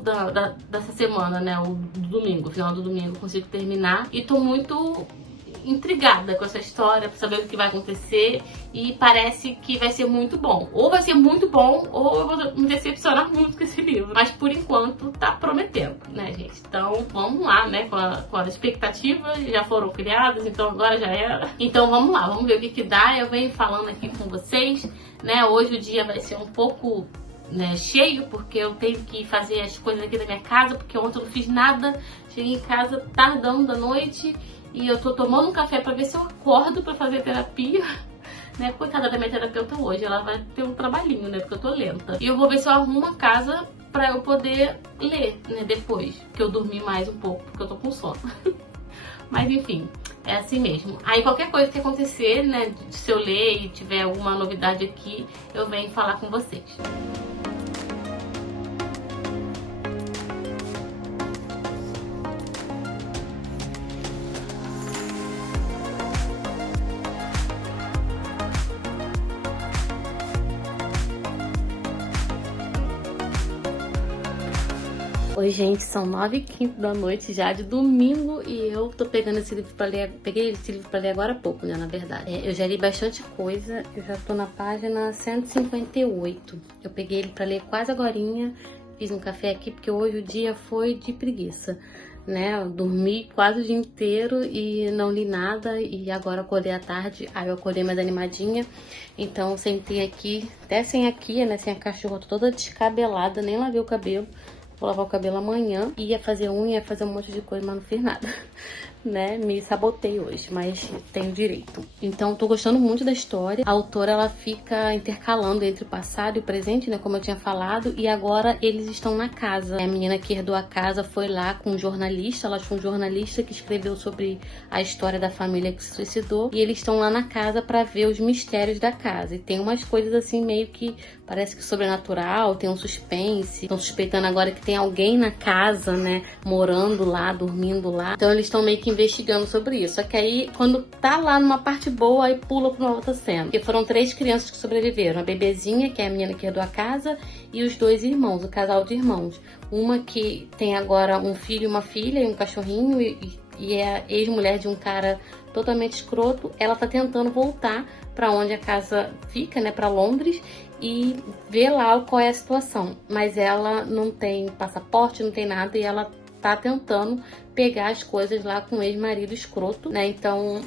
dessa semana, né? O domingo, final do domingo eu consigo terminar. E tô muito intrigada com essa história, pra saber o que vai acontecer, e parece que vai ser muito bom. Ou vai ser muito bom, ou eu vou me decepcionar muito com esse livro. Mas por enquanto tá prometendo, né, gente? Então vamos lá, né, com as expectativas já foram criadas, então agora já era. Então vamos lá, vamos ver o que dá. Eu venho falando aqui com vocês, né? Hoje o dia vai ser um pouco, né, cheio, porque eu tenho que fazer as coisas aqui da minha casa, porque ontem eu não fiz nada. Cheguei em casa tardão da noite e eu tô tomando um café pra ver se eu acordo pra fazer terapia, né? Coitada da minha terapeuta hoje, ela vai ter um trabalhinho, né? Porque eu tô lenta. E eu vou ver se eu arrumo a casa pra eu poder ler, né? Depois que eu dormir mais um pouco, porque eu tô com sono. Mas enfim, é assim mesmo. Aí qualquer coisa que acontecer, né? Se eu ler e tiver alguma novidade aqui, eu venho falar com vocês. Oi, gente, são 9h15 da noite já de domingo e eu tô pegando esse livro pra ler. Peguei esse livro pra ler agora há pouco, né, na verdade. Eu já li bastante coisa, eu já tô na página 158. Eu peguei ele pra ler quase agorinha, fiz um café aqui porque hoje o dia foi de preguiça, né? Eu dormi quase o dia inteiro e não li nada, e agora acordei à tarde, aí eu acordei mais animadinha. Então sentei aqui, até sem aqui, né, sem a cachorra, tô toda descabelada, nem lavei o cabelo. Vou lavar o cabelo amanhã, ia fazer unha, ia fazer um monte de coisa, mas não fiz nada, né? Me sabotei hoje, mas tenho direito. Então, tô gostando muito da história. A autora, ela fica intercalando entre o passado e o presente, né? Como eu tinha falado, e agora eles estão na casa. A menina que herdou a casa foi lá com um jornalista, ela achou um jornalista que escreveu sobre a história da família que se suicidou, e eles estão lá na casa pra ver os mistérios da casa. E tem umas coisas assim, meio que parece que sobrenatural, tem um suspense. Estão suspeitando agora que tem alguém na casa, né, morando lá, dormindo lá. Então eles estão meio que investigando sobre isso. Só que aí, quando tá lá numa parte boa, aí pula pra uma outra cena. Porque foram 3 crianças que sobreviveram. A bebezinha, que é a menina que herdou a casa, e os 2 irmãos, o casal de irmãos. Uma que tem agora um filho e uma filha, e um cachorrinho, e é ex-mulher de um cara totalmente escroto. Ela tá tentando voltar pra onde a casa fica, né, pra Londres. e ver lá qual é a situação. Mas ela não tem passaporte, não tem nada, e ela tá tentando pegar as coisas lá com o ex-marido escroto, né? Então,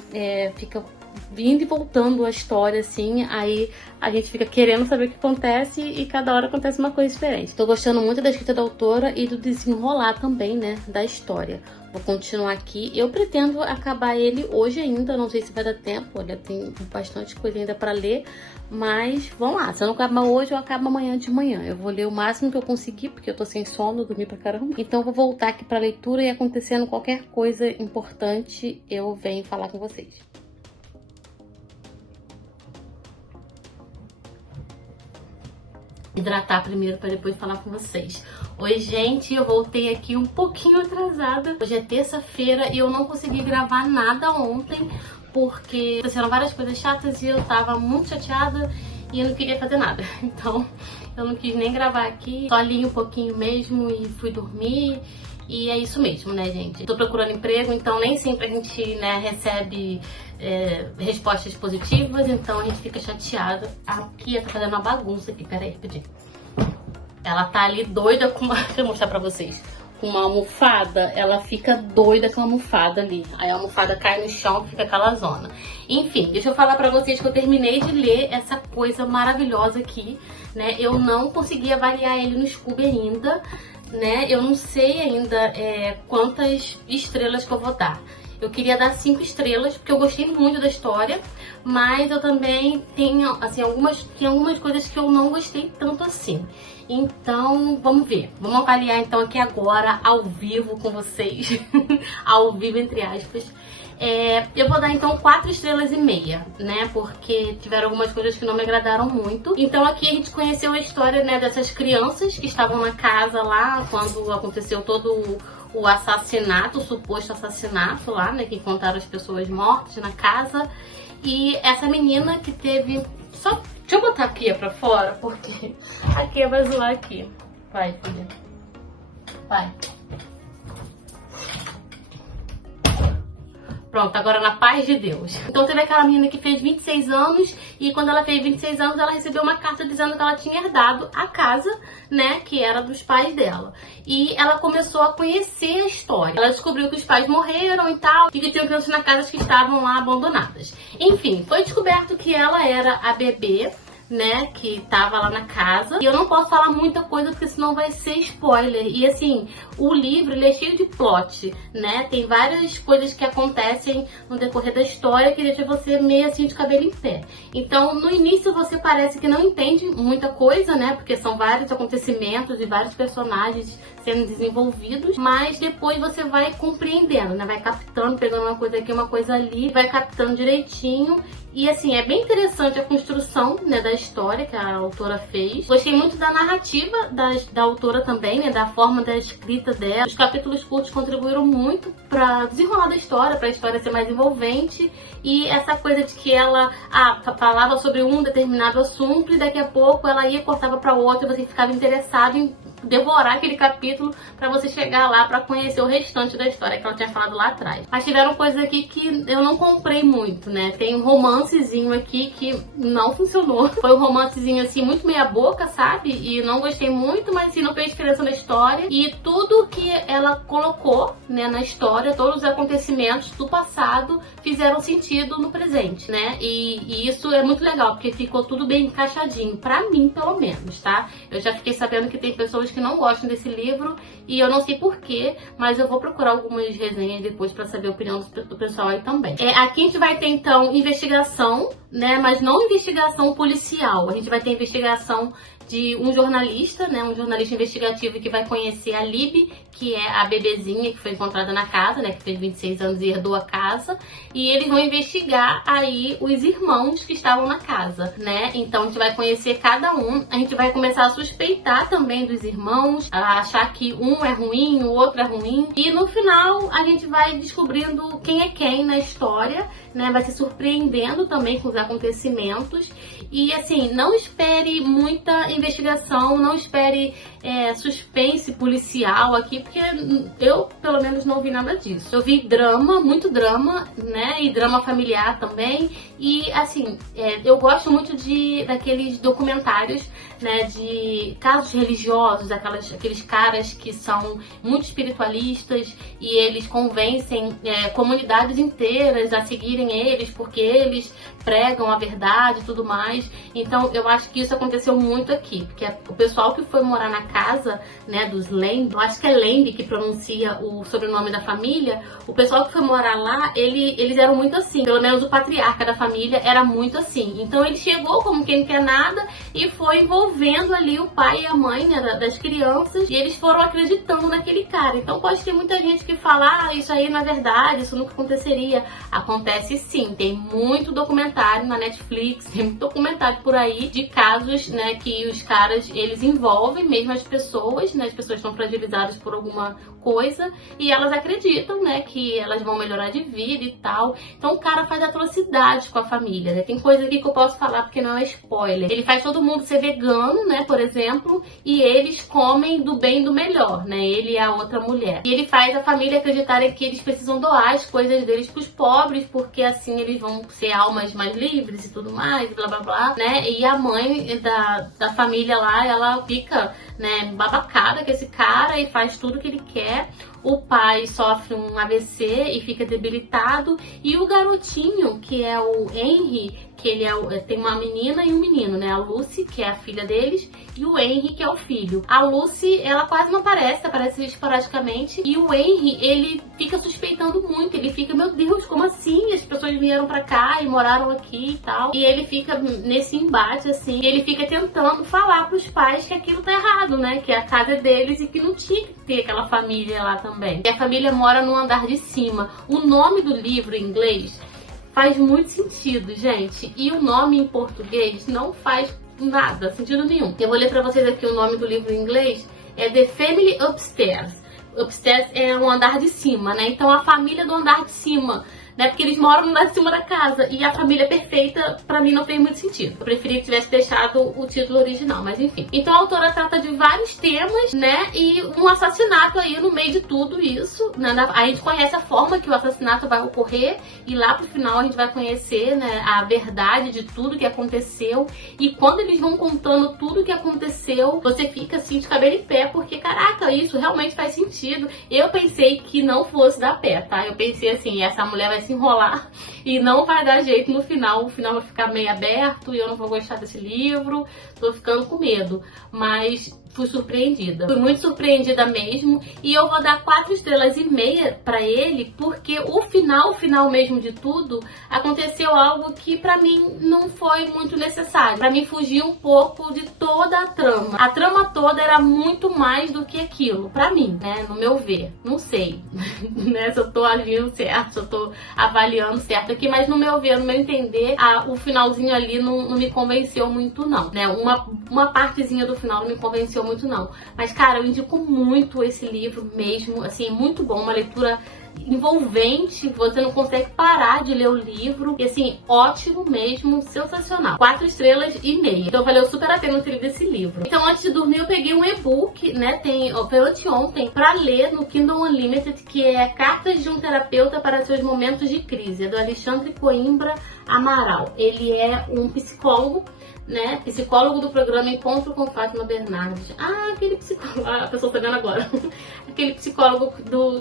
fica vindo e voltando a história, assim, aí a gente fica querendo saber o que acontece e cada hora acontece uma coisa diferente. Tô gostando muito da escrita da autora e do desenrolar também, né, da história. Vou continuar aqui. Eu pretendo acabar ele hoje ainda, não sei se vai dar tempo, olha, tem bastante coisa ainda pra ler, mas vamos lá, se eu não acabar hoje, eu acabo amanhã de manhã. Eu vou ler o máximo que eu conseguir, porque eu tô sem sono, dormi pra caramba. Então eu vou voltar aqui pra leitura e acontecendo qualquer coisa importante, eu venho falar com vocês. Hidratar primeiro para depois falar com vocês. Oi, gente, eu voltei aqui um pouquinho atrasada. Hoje é terça-feira e eu não consegui gravar nada ontem porque aconteceram várias coisas chatas e eu tava muito chateada e eu não queria fazer nada. Então, eu não quis nem gravar aqui, só li um pouquinho mesmo e fui dormir. E é isso mesmo, né, gente? Tô procurando emprego, então nem sempre a gente, né, recebe respostas positivas, então a gente fica chateada. A Kia tá fazendo uma bagunça aqui, peraí, rapidinho. Ela tá ali doida com uma... Deixa eu mostrar pra vocês. Com uma almofada, ela fica doida com a almofada ali. Aí a almofada cai no chão, fica aquela zona. Enfim, deixa eu falar pra vocês que eu terminei de ler essa coisa maravilhosa aqui, né? Eu não consegui avaliar ele no Scooby ainda, né? Eu não sei ainda quantas estrelas que eu vou dar. Eu queria dar 5 estrelas, porque eu gostei muito da história, mas eu também tenho, assim, algumas coisas que eu não gostei tanto assim. Então, vamos ver. Vamos avaliar então aqui agora, ao vivo com vocês. Ao vivo, entre aspas. Eu vou dar então 4 estrelas e meia, né? Porque tiveram algumas coisas que não me agradaram muito. Então aqui a gente conheceu a história, né, dessas crianças que estavam na casa lá quando aconteceu todo o assassinato, o suposto assassinato lá, né? Que encontraram as pessoas mortas na casa. E essa menina que teve... Deixa eu botar a Kia pra fora, porque a Kia vai zoar aqui. Vai, filha. Vai. Pronto, agora na paz de Deus. Então teve aquela menina que fez 26 anos e quando ela fez 26 anos ela recebeu uma carta dizendo que ela tinha herdado a casa, né, que era dos pais dela. E ela começou a conhecer a história. Ela descobriu que os pais morreram e tal, e que tinham crianças na casa que estavam lá abandonadas. Enfim, foi descoberto que ela era a bebê, né, que tava lá na casa. E eu não posso falar muita coisa porque senão vai ser spoiler. E assim, o livro, ele é cheio de plot, né? Tem várias coisas que acontecem no decorrer da história que deixa você meio assim de cabelo em pé. Então, no início você parece que não entende muita coisa, né? Porque são vários acontecimentos e vários personagens sendo desenvolvidos, mas depois você vai compreendendo, né? Vai captando, pegando uma coisa aqui, uma coisa ali, vai captando direitinho. E assim, é bem interessante a construção, né, da história que a autora fez. Gostei muito da narrativa da autora também, né, da forma da escrita dela. Os capítulos curtos contribuíram muito para desenrolar da história, para a história ser mais envolvente. E essa coisa de que ela falava sobre um determinado assunto e daqui a pouco ela ia cortava para outro e você ficava interessado em devorar aquele capítulo para você chegar lá para conhecer o restante da história que ela tinha falado lá atrás. Mas tiveram coisas aqui que eu não comprei muito, né? Tem um romancezinho aqui que não funcionou. Foi um romancezinho assim muito meia boca, sabe? E não gostei muito, mas assim não fez diferença na história. E tudo que ela colocou, né, na história, todos os acontecimentos do passado fizeram sentido no presente, né? E isso é muito legal, porque ficou tudo bem encaixadinho, pra mim pelo menos, tá? Eu já fiquei sabendo que tem pessoas que não gostam desse livro e eu não sei porquê, mas eu vou procurar algumas resenhas depois pra saber a opinião do pessoal aí também. Aqui a gente vai ter então investigação, né, mas não investigação policial, a gente vai ter investigação de um jornalista, né, um jornalista investigativo que vai conhecer a Libby, que é a bebezinha que foi encontrada na casa, né, que fez 26 anos e herdou a casa, e eles vão investigar aí os irmãos que estavam na casa, né, então a gente vai conhecer cada um, a gente vai começar a suspeitar também dos irmãos, a achar que um é ruim, o outro é ruim, e no final a gente vai descobrindo quem é quem na história, né, vai se surpreendendo também com os acontecimentos, e assim, não espere muita investigação, não espere suspense policial aqui, porque eu, pelo menos, não vi nada disso. Eu vi drama, muito drama, né, e drama familiar também, e assim, eu gosto muito daqueles documentários, né, de casos religiosos, aqueles caras que são muito espiritualistas e eles convencem comunidades inteiras a seguirem eles porque eles pregam a verdade e tudo mais. Então eu acho que isso aconteceu muito aqui, porque o pessoal que foi morar na casa, né, dos Land, eu acho que é Land que pronuncia o sobrenome da família, o pessoal que foi morar lá, eles eram muito assim, pelo menos o patriarca da família era muito assim. Então ele chegou como quem não quer nada e foi envolvendo ali o pai e a mãe, né, das crianças, e eles foram acreditando naquele cara. Então pode ter muita gente que fala, isso aí não é verdade, isso nunca aconteceria. Acontece sim, tem muito documentário na Netflix, tem muito documentário por aí de casos, né, que os caras, eles envolvem mesmo as pessoas, né, as pessoas estão fragilizadas por alguma coisa e elas acreditam, né, que elas vão melhorar de vida e tal. Então o cara faz atrocidades com a família, né? Tem coisa aqui que eu posso falar porque não é spoiler. Ele faz todo mundo ser vegano, né, por exemplo, e eles comem do bem e do melhor, né, ele e a outra mulher. E ele faz a família acreditarem que eles precisam doar as coisas deles pros pobres, porque assim eles vão ser almas mais livres e tudo mais, blá blá blá, né? E a mãe da família lá, ela fica, né, babacada com esse cara e faz tudo que ele quer. O pai sofre um AVC e fica debilitado. E o garotinho, que é o Henry, que ele tem uma menina e um menino, né? A Lucy, que é a filha deles, e o Henry, que é o filho. A Lucy, ela quase não aparece esporadicamente. E o Henry, ele fica suspeitando muito. Ele fica, meu Deus, como assim? As pessoas vieram pra cá e moraram aqui e tal. E ele fica nesse embate, assim. E ele fica tentando falar pros pais que aquilo tá errado, né? Que a casa é deles e que não tinha que ter aquela família lá também. E a família mora no andar de cima. O nome do livro em inglês faz muito sentido, gente. E o nome em português não faz nada, sentido nenhum. Eu vou ler pra vocês aqui o nome do livro em inglês. É The Family Upstairs. Upstairs é um andar de cima, né? Então a família do andar de cima, né? Porque eles moram no andar de cima da casa. E a família perfeita, pra mim, não fez muito sentido. Eu preferia que tivesse deixado o título original, mas enfim. Então a autora trata de vários temas, né? E um assassinato aí no meio de tudo isso, né? A gente conhece a forma que o assassinato vai ocorrer. E lá pro final a gente vai conhecer, né, a verdade de tudo que aconteceu. E quando eles vão contando tudo que aconteceu, você fica assim de cabelo em pé. Porque, caraca, isso realmente faz sentido. Eu pensei que não fosse dar pé, tá? Eu pensei assim, essa mulher vai se enrolar e não vai dar jeito no final. O final vai ficar meio aberto e eu não vou gostar desse livro. Tô ficando com medo. Mas fui surpreendida. Fui muito surpreendida mesmo. E eu vou dar 4,5 estrelas pra ele, porque o final mesmo de tudo, aconteceu algo que pra mim não foi muito necessário. Pra mim fugiu um pouco de toda a trama. A trama toda era muito mais do que aquilo. Pra mim, né? No meu ver. Não sei, né? Se eu tô agindo certo, se eu tô avaliando certo aqui, mas no meu ver, no meu entender, o finalzinho ali não me convenceu muito não, né? Uma partezinha do final não me convenceu muito não. Mas, cara, eu indico muito esse livro mesmo, assim, muito bom, uma leitura envolvente, você não consegue parar de ler o livro, e assim, ótimo mesmo, sensacional. 4,5 estrelas. Então valeu super a pena ter lido esse livro. Então antes de dormir eu peguei um e-book, né, foi anteontem, pra ler no Kindle Unlimited, que é Cartas de um Terapeuta para Seus Momentos de Crise, é do Alexandre Coimbra Amaral. Ele é um psicólogo, né, psicólogo do programa Encontro com Fátima Bernardes. Aquele psicólogo, a pessoa tá vendo agora. Aquele psicólogo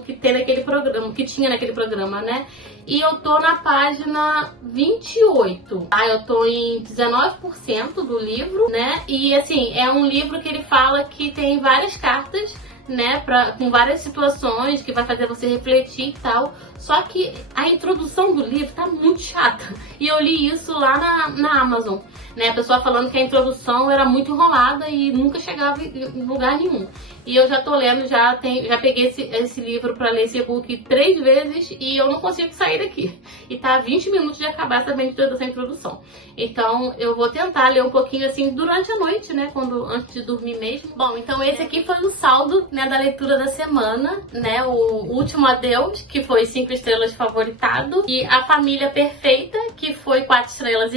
que tem naquele programa, que tinha naquele programa, né? E eu tô na página 28. Eu tô em 19% do livro, né? E assim, é um livro que ele fala que tem várias cartas, né, com várias situações que vai fazer você refletir e tal. Só que a introdução do livro tá muito chata. E eu li isso lá na Amazon, né? A pessoa falando que a introdução era muito enrolada e nunca chegava em lugar nenhum. E eu já tô lendo, já peguei esse livro pra ler esse e-book 3 vezes e eu não consigo sair daqui. E tá a 20 minutos de acabar essa introdução. Então eu vou tentar ler um pouquinho assim durante a noite, né? Antes de dormir mesmo. Bom, então esse aqui foi o saldo, né, da leitura da semana, né? O Último Adeus, que foi 5 estrelas favoritado. E A Família Perfeita, que foi 4,5 estrelas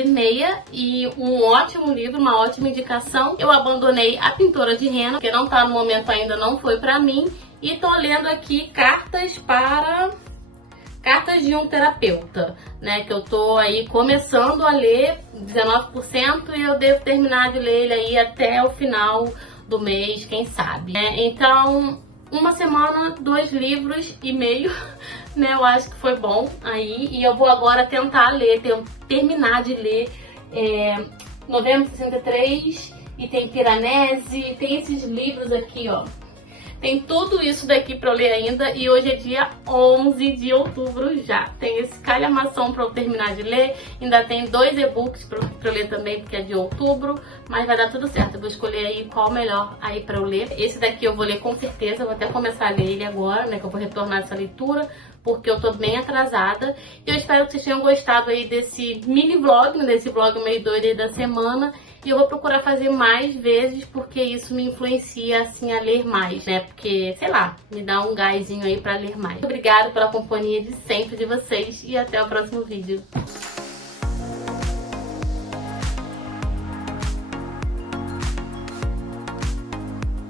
e um ótimo livro, uma ótima indicação. Eu abandonei A Pintora de Rena, que não tá no momento ainda, não foi pra mim. E tô lendo aqui Cartas de um Terapeuta, né? Que eu tô aí começando a ler, 19%, e eu devo terminar de ler ele aí até o final do mês, quem sabe, né? Então, uma semana, 2 livros e meio, né? Eu acho que foi bom aí. E eu vou agora tentar ler, terminar de ler Novembro 63, e tem Piranesi, tem esses livros aqui, ó. Tem tudo isso daqui pra eu ler ainda, e hoje é dia 11 de outubro já. Tem esse calhamação pra eu terminar de ler, ainda tem 2 e-books pra eu ler também, porque é de outubro, mas vai dar tudo certo. Eu vou escolher aí qual o melhor aí pra eu ler. Esse daqui eu vou ler com certeza, eu vou até começar a ler ele agora, né, que eu vou retornar essa leitura, porque eu tô bem atrasada. E eu espero que vocês tenham gostado aí desse mini vlog, né, desse vlog meio doido aí da semana. E eu vou procurar fazer mais vezes, porque isso me influencia, assim, a ler mais, né? Porque, sei lá, me dá um gásinho aí pra ler mais. Obrigada pela companhia de sempre de vocês e até o próximo vídeo.